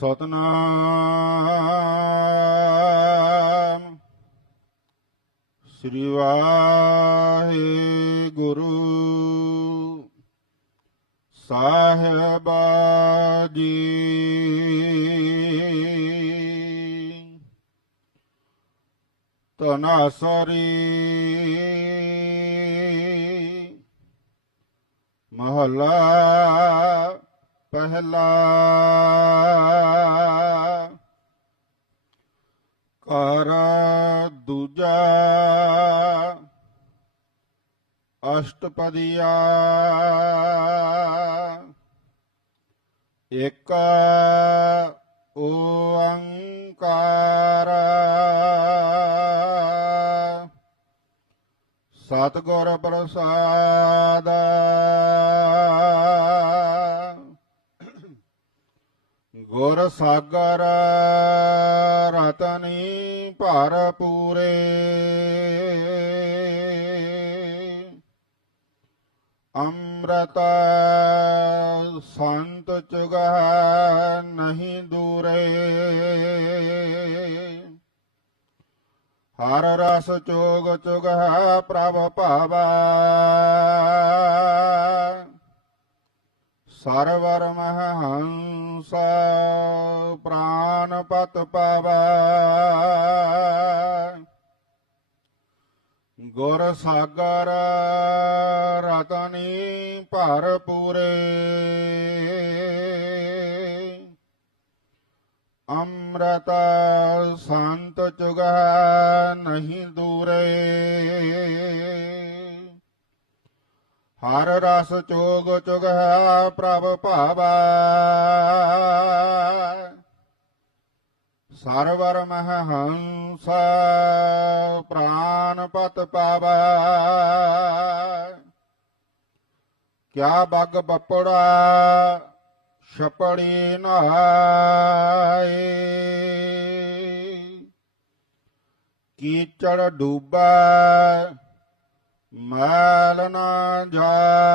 ਸਤਨਾਮ। ਸ੍ਰੀ ਵਾਹਿਗੁਰੂ। ਸਾਹਿਬਾ ਜੀ। ਤਨਾਸਰੀ ਮਹਲਾ ਪਹਿਲਾ ਕਰ ਦੂਜਾ ਅਸ਼ਟਪਦੀਆ ਇੱਕ ਓੰਕਾਰ। ਸਤਿਗੁਰ ਪ੍ਰਸਾਦ। ਗੁਰ ਸਾਗਰ ਰਤਨੀ ਭਰ ਪੂਰੇ ਅੰਮ੍ਰਿਤ ਸੰਤ ਚੁਗਹ ਨਹੀਂ ਦੂਰੇ। ਹਰ ਰਸ ਚੋਗ ਚੁਗਹ ਪ੍ਰਭ ਭਾਵਾ। ਸਰਵਰ ਮਹੰਸ ਪ੍ਰਾਨ ਪਤ ਪਾਵਾ। ਗੁਰ ਸਾਗਰ ਰਤਨੀ ਭਰ ਪੂਰੇ। ਅੰਮ੍ਰਿਤ ਸੰਤ ਚੁਗਹ ਨਹੀਂ ਦੂਰੇ। ਹਰ ਰਸ ਚੋਗ ਚੁਗਹ ਪ੍ਰਭ ਭਾਵਾ। ਸਰਵਰ ਮਹੰਸ ਪ੍ਰਾਨ ਪਤ ਪਾਵਾ। ਕਿਆ ਬਗ ਬਪੜਾ ਛਪੜੀ ਨਹਾਏ ਕੀਚੜ ਡੂਬਾ, ਮੈਲ ਨਾ ਜਾਏ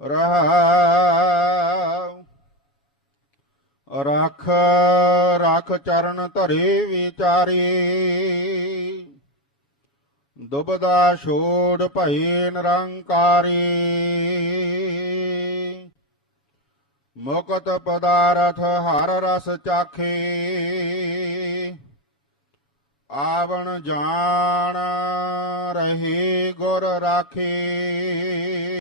ਰਹਾਉ ਰਖ ਰਖ ਚਰਨ ਧਰੇ ਵਿਚਾਰੇ। ਦੁਬਦਾ ਛੋੜ ਭਈ ਨਿਰੰਕਾਰੀ। ਮੁਕਤ ਪਦਾਰਥ ਹਰ ਰਸ ਚਾਖੇ। ਆਵਣ ਜਾਣ ਰਹੇ ਗੁਰ ਰਾਖੇ।